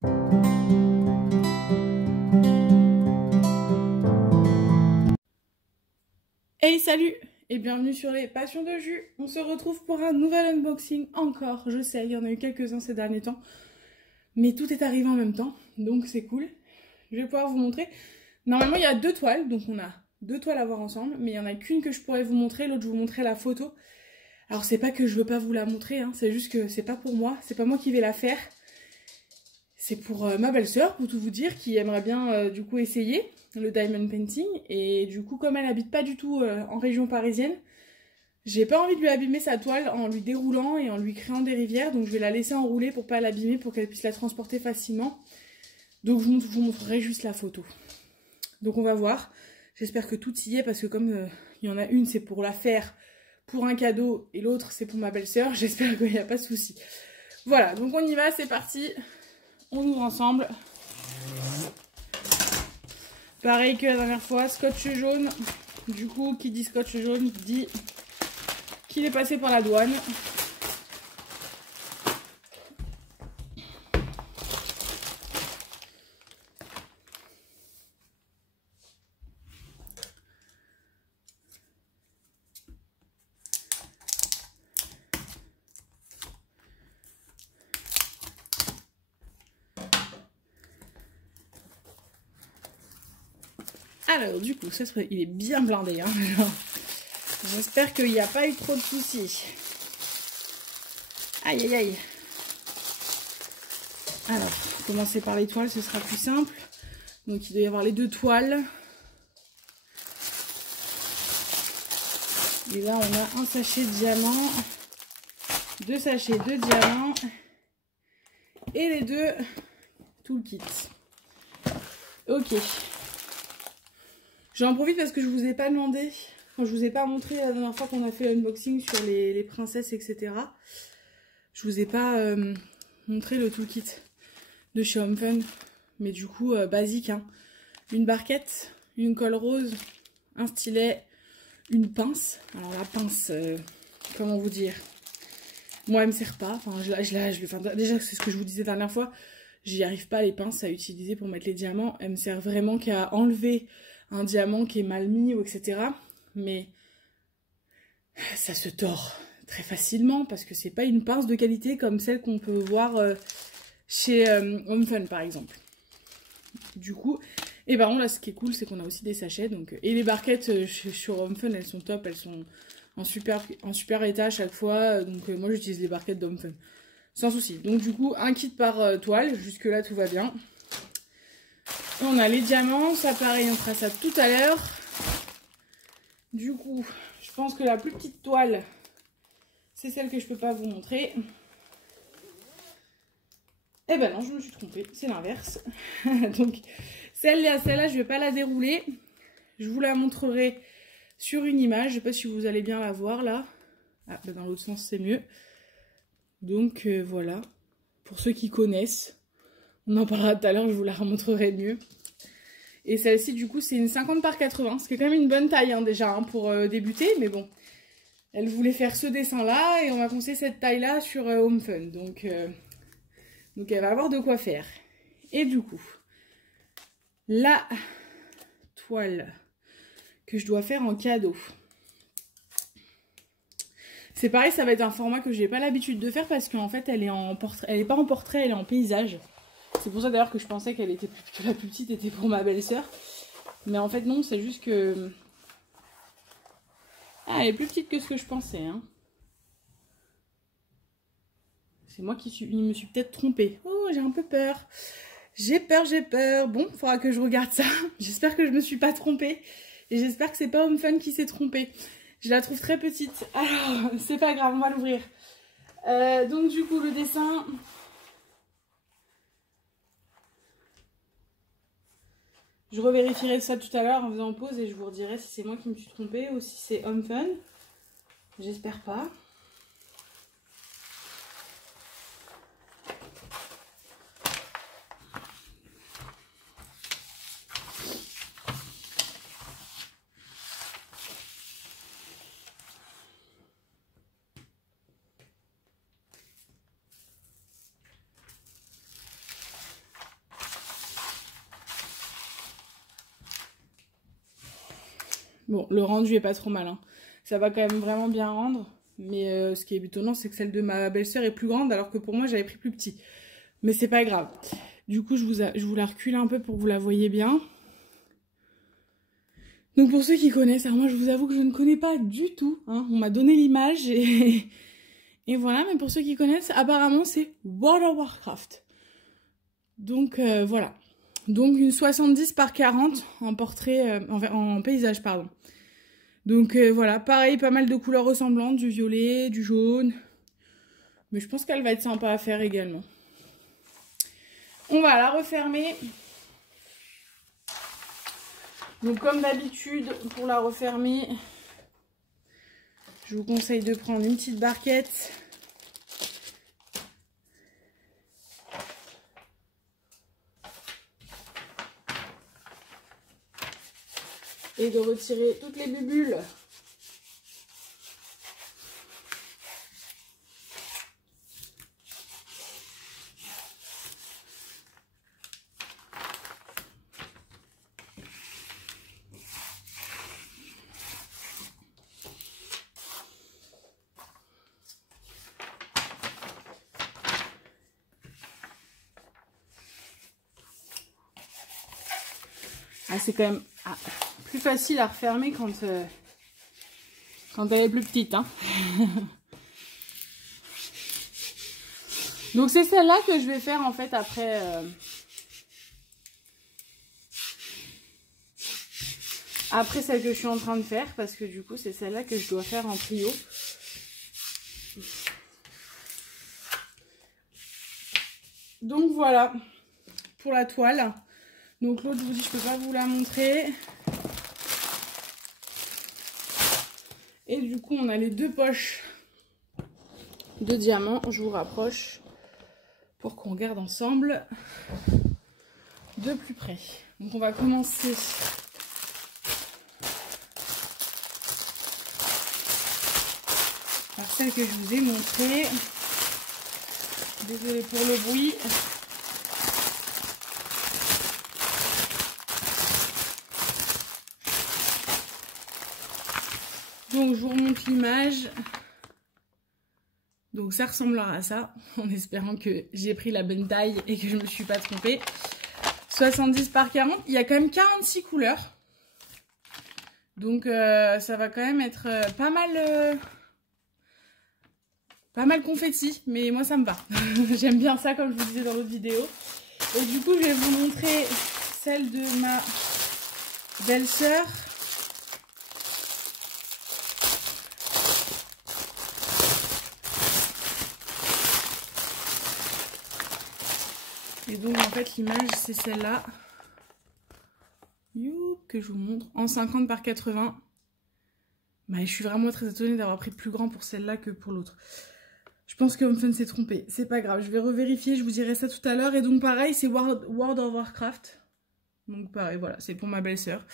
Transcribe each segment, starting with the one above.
Hey salut et bienvenue sur les Passions de Jus. On se retrouve pour un nouvel unboxing encore, je sais, il y en a eu quelques-uns ces derniers temps. Mais tout est arrivé en même temps, donc c'est cool. Je vais pouvoir vous montrer. Normalement il y a deux toiles, donc on a deux toiles à voir ensemble. Mais il n'y en a qu'une que je pourrais vous montrer, l'autre je vous montrerai la photo. Alors c'est pas que je veux pas vous la montrer, hein, c'est juste que c'est pas pour moi, c'est pas moi qui vais la faire. C'est pour ma belle-sœur, pour tout vous dire, qui aimerait bien du coup essayer le diamond painting. Et du coup, comme elle habite pas du tout en région parisienne, j'ai pas envie de lui abîmer sa toile en lui déroulant et en lui créant des rivières. Donc je vais la laisser enrouler pour pas l'abîmer, pour qu'elle puisse la transporter facilement. Donc je vous montrerai juste la photo. Donc on va voir. J'espère que tout y est parce que comme il y en a une, c'est pour la faire pour un cadeau et l'autre, c'est pour ma belle-sœur. J'espère qu'il n'y a pas de souci. Voilà, donc on y va, c'est parti. On ouvre ensemble. Pareil que la dernière fois, scotch jaune. Du coup, qui dit scotch jaune dit qu'il est passé par la douane. Alors du coup, il est bien blindé. Hein. J'espère qu'il n'y a pas eu trop de soucis. Aïe aïe aïe. Alors, commencer par les toiles, ce sera plus simple. Donc il doit y avoir les deux toiles. Et là, on a un sachet de diamants, deux sachets de diamants et les deux tout le kit. Ok. J'en profite parce que je vous ai pas demandé, enfin, je vous ai pas montré la dernière fois qu'on a fait l'unboxing sur les princesses, etc. Je vous ai pas montré le toolkit de chez Home Fun, mais du coup basique, hein. Une barquette, une colle rose, un stylet, une pince. Alors la pince, comment vous dire, moi elle me sert pas. Enfin, déjà c'est ce que je vous disais la dernière fois, j'y arrive pas les pinces à utiliser pour mettre les diamants. Elle me sert vraiment qu'à enlever un diamant qui est mal mis ou etc. Mais ça se tord très facilement parce que c'est pas une pince de qualité comme celle qu'on peut voir chez Home Fun par exemple. Du coup, et par contre là ce qui est cool c'est qu'on a aussi des sachets. Donc, et les barquettes sur Home Fun elles sont top, elles sont en super état à chaque fois. Donc moi j'utilise les barquettes d'Home Fun sans souci. Donc du coup un kit par toile, jusque là tout va bien. On a les diamants, ça pareil, on fera ça tout à l'heure. Du coup, je pense que la plus petite toile, c'est celle que je peux pas vous montrer. Eh ben non, je me suis trompée, c'est l'inverse. Donc, celle-là, je vais pas la dérouler. Je vous la montrerai sur une image. Je sais pas si vous allez bien la voir là. Ah, ben dans l'autre sens, c'est mieux. Donc, voilà. Pour ceux qui connaissent. On en parlera tout à l'heure, je vous la remontrerai mieux. Et celle-ci, du coup, c'est une 50 par 80. Ce qui est quand même une bonne taille, hein, déjà, hein, pour débuter. Mais bon, elle voulait faire ce dessin-là et on m'a conseillé cette taille-là sur Home Fun. Donc, elle va avoir de quoi faire. Et du coup, la toile que je dois faire en cadeau. C'est pareil, ça va être un format que je n'ai pas l'habitude de faire parce qu'en fait, elle est en portrait. Elle n'est pas en portrait, elle est en paysage. C'est pour ça d'ailleurs que je pensais que la plus petite était pour ma belle-sœur. Mais en fait non, c'est juste que... Ah, elle est plus petite que ce que je pensais. Hein. C'est moi qui me suis peut-être trompée. Oh, j'ai un peu peur. J'ai peur. Bon, il faudra que je regarde ça. J'espère que je me suis pas trompée. Et j'espère que c'est pas Home Fun qui s'est trompé. Je la trouve très petite. Alors, c'est pas grave, on va l'ouvrir. Donc du coup, le dessin... Je revérifierai ça tout à l'heure en faisant pause et je vous redirai si c'est moi qui me suis trompée ou si c'est Home Fun. J'espère pas. Bon, le rendu est pas trop mal, hein. Ça va quand même vraiment bien rendre. Mais ce qui est étonnant, c'est que celle de ma belle-sœur est plus grande, alors que pour moi, j'avais pris plus petit. Mais c'est pas grave. Du coup, je vous la recule un peu pour que vous la voyez bien. Donc pour ceux qui connaissent, alors moi je vous avoue que je ne connais pas du tout, hein. On m'a donné l'image et voilà, mais pour ceux qui connaissent, apparemment c'est World of Warcraft. Donc voilà. Donc une 70 par 40 en portrait, en paysage, pardon. Donc voilà, pareil, pas mal de couleurs ressemblantes, du violet, du jaune. Mais je pense qu'elle va être sympa à faire également. On va la refermer. Donc comme d'habitude, pour la refermer, je vous conseille de prendre une petite barquette. Et de retirer toutes les bulles. Ah, c'est quand même plus facile à refermer quand elle est plus petite, hein. Donc c'est celle-là que je vais faire en fait après après celle que je suis en train de faire, parce que du coup c'est celle-là que je dois faire en trio. Donc voilà pour la toile. Donc l'autre, je vous dis, je peux pas vous la montrer. Et du coup, on a les deux poches de diamants. Je vous rapproche pour qu'on regarde ensemble de plus près. Donc on va commencer par celle que je vous ai montrée. Désolée pour le bruit. Donc je vous remonte l'image. Donc ça ressemblera à ça, en espérant que j'ai pris la bonne taille et que je ne me suis pas trompée. 70 par 40, il y a quand même 46 couleurs. Donc ça va quand même être pas mal confetti, mais moi ça me va. J'aime bien ça, comme je vous disais dans l'autre vidéo. Et du coup je vais vous montrer celle de ma belle-sœur. Et donc en fait l'image c'est celle-là. Que je vous montre. En 50 par 80. Bah, je suis vraiment très étonnée d'avoir pris plus grand pour celle-là que pour l'autre. Je pense que Homefun s'est trompé. C'est pas grave, je vais revérifier, je vous dirai ça tout à l'heure. Et donc pareil, c'est World of Warcraft. Donc pareil, voilà, c'est pour ma belle-sœur.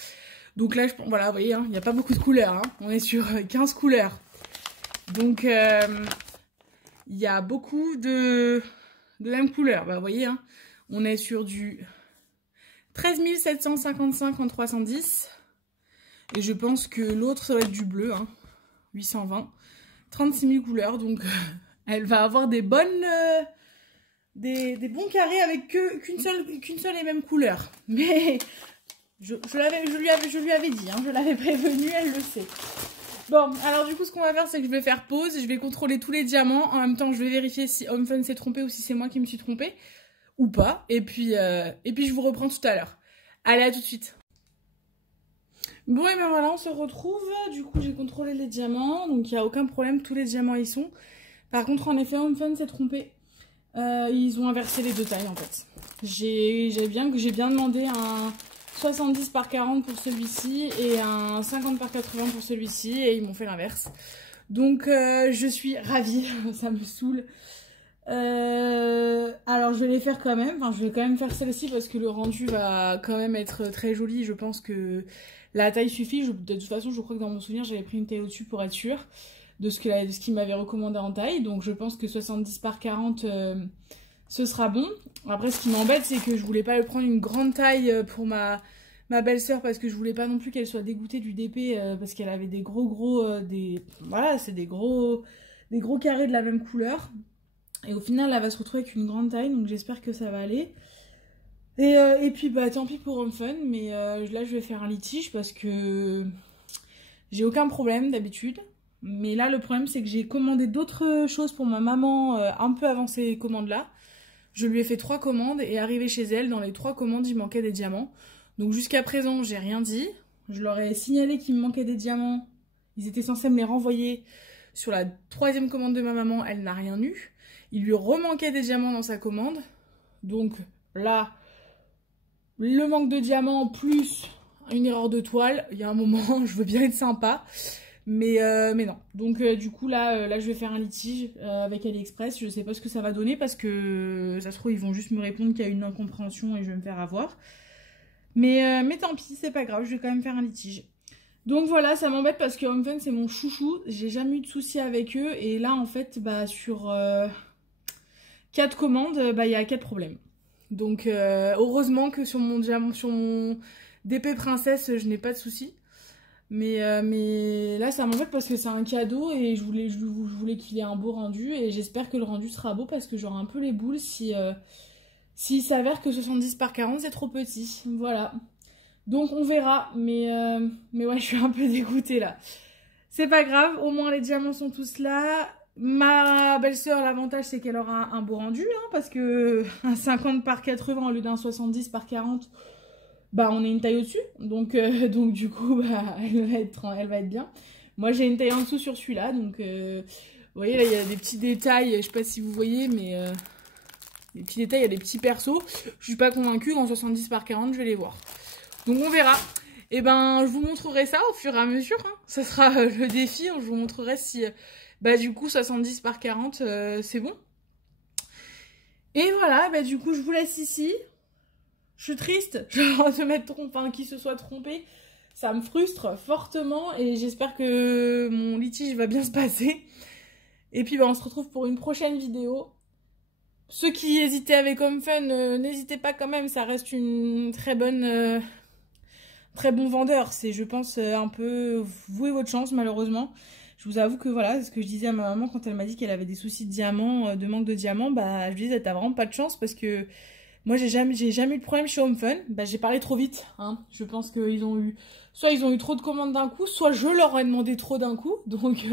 Donc là, voilà, vous voyez, hein, il n'y a pas beaucoup de couleurs. Hein. On est sur 15 couleurs. Donc il y a beaucoup de même couleur. Bah, vous voyez, hein, on est sur du 13 755 en 310. Et je pense que l'autre, ça va être du bleu, hein, 820. 36 000 couleurs, donc elle va avoir des bonnes... des bons carrés avec qu'une seule et même couleur. Mais je lui avais dit, hein, je l'avais prévenue, elle le sait. Bon, alors du coup, ce qu'on va faire, c'est que je vais faire pause. Je vais contrôler tous les diamants. En même temps, je vais vérifier si Homefun s'est trompé ou si c'est moi qui me suis trompée. Ou pas. Et puis je vous reprends tout à l'heure. Allez, à tout de suite. Bon, et ben voilà, on se retrouve. Du coup, j'ai contrôlé les diamants. Donc, il n'y a aucun problème. Tous les diamants y sont. Par contre, en effet, Homefun s'est trompé. Ils ont inversé les deux tailles, en fait. J'ai bien demandé un 70 par 40 pour celui-ci et un 50 par 80 pour celui-ci. Et ils m'ont fait l'inverse. Donc, je suis ravie. Ça me saoule. Alors, je vais les faire quand même. Enfin, je vais quand même faire celle-ci parce que le rendu va quand même être très joli. Je pense que la taille suffit. De toute façon, je crois que dans mon souvenir, j'avais pris une taille au-dessus pour être sûre de ce qu'il m'avait recommandé en taille. Donc, je pense que 70 par 40, ce sera bon. Après, ce qui m'embête, c'est que je voulais pas le prendre une grande taille pour ma ma belle-sœur parce que je voulais pas non plus qu'elle soit dégoûtée du DP parce qu'elle avait des voilà, c'est des gros carrés de la même couleur. Et au final, elle va se retrouver avec une grande taille, donc j'espère que ça va aller. Et puis, bah, tant pis pour Home Fun, mais là, je vais faire un litige parce que j'ai aucun problème d'habitude. Mais là, le problème, c'est que j'ai commandé d'autres choses pour ma maman un peu avant ces commandes-là. Je lui ai fait 3 commandes et arrivé chez elle, dans les 3 commandes, il manquait des diamants. Donc jusqu'à présent, j'ai rien dit. Je leur ai signalé qu'il me manquait des diamants. Ils étaient censés me les renvoyer sur la 3e commande de ma maman. Elle n'a rien eu. Il lui remanquait des diamants dans sa commande. Donc là, le manque de diamants plus une erreur de toile. Il y a un moment, je veux bien être sympa. Mais non. Donc du coup, là, je vais faire un litige avec AliExpress. Je sais pas ce que ça va donner parce que ça se trouve, ils vont juste me répondre qu'il y a une incompréhension et je vais me faire avoir. Mais tant pis, c'est pas grave, je vais quand même faire un litige. Donc voilà, ça m'embête parce que Home Fun, c'est mon chouchou. J'ai jamais eu de soucis avec eux. Et là, en fait, bah, sur 4 commandes, bah, il y a 4 problèmes. Donc heureusement que sur mon DP Princesse, je n'ai pas de soucis. Mais là, ça m'embête parce que c'est un cadeau et je voulais qu'il ait un beau rendu. Et j'espère que le rendu sera beau parce que j'aurai un peu les boules s'il s'avère que 70 par 40 c'est trop petit. Voilà. Donc on verra. Mais ouais, je suis un peu dégoûtée là. C'est pas grave, au moins les diamants sont tous là. Ma belle-sœur, l'avantage c'est qu'elle aura un beau rendu. Hein, parce que un 50 par 80 au lieu d'un 70 par 40, bah on est une taille au-dessus. Donc du coup, bah, elle va être bien. Moi j'ai une taille en dessous sur celui-là. Donc vous voyez là, il y a des petits détails. Je sais pas si vous voyez, mais... les petits détails, il y a des petits persos. Je suis pas convaincue, en 70 par 40, je vais les voir. Donc on verra. Et ben, je vous montrerai ça au fur et à mesure. Hein. Ça sera le défi. Je vous montrerai si, bah du coup, 70 par 40, c'est bon. Et voilà, bah du coup, je vous laisse ici. Je suis triste de m'être trompée, enfin, qu'il se soit trompé. Ça me frustre fortement et j'espère que mon litige va bien se passer. Et puis, bah, on se retrouve pour une prochaine vidéo. Ceux qui hésitaient avec Home Fun, n'hésitez pas quand même, ça reste une très bon vendeur. C'est, je pense, un peu vouer votre chance, malheureusement. Je vous avoue que voilà, c'est ce que je disais à ma maman quand elle m'a dit qu'elle avait des soucis de diamants, de manque de diamants. Bah, je lui disais, t'as vraiment pas de chance parce que moi, j'ai jamais eu de problème chez Home Fun. Bah, j'ai parlé trop vite. Hein. Je pense qu'ils ont eu, soit ils ont eu trop de commandes d'un coup, soit je leur ai demandé trop d'un coup. Donc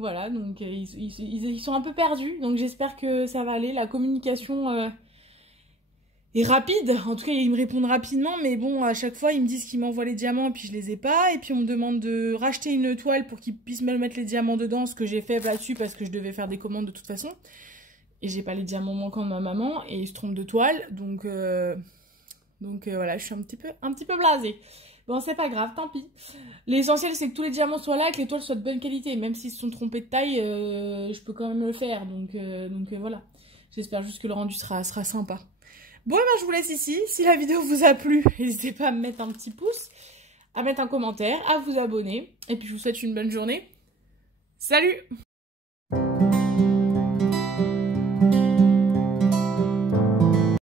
voilà, donc ils sont un peu perdus, donc j'espère que ça va aller. La communication est rapide, en tout cas ils me répondent rapidement, mais bon, à chaque fois ils me disent qu'ils m'envoient les diamants et puis je les ai pas, et puis on me demande de racheter une toile pour qu'ils puissent me mettre les diamants dedans, ce que j'ai fait là-dessus parce que je devais faire des commandes de toute façon, et j'ai pas les diamants manquants de ma maman, et ils se trompent de toile, donc voilà, je suis un petit peu blasée. Bon, c'est pas grave, tant pis. L'essentiel, c'est que tous les diamants soient là et que les toiles soient de bonne qualité. Même s'ils se sont trompés de taille, je peux quand même le faire. Donc voilà. J'espère juste que le rendu sera sympa. Bon, ben, je vous laisse ici. Si la vidéo vous a plu, n'hésitez pas à me mettre un petit pouce, à mettre un commentaire, à vous abonner. Et puis, je vous souhaite une bonne journée. Salut!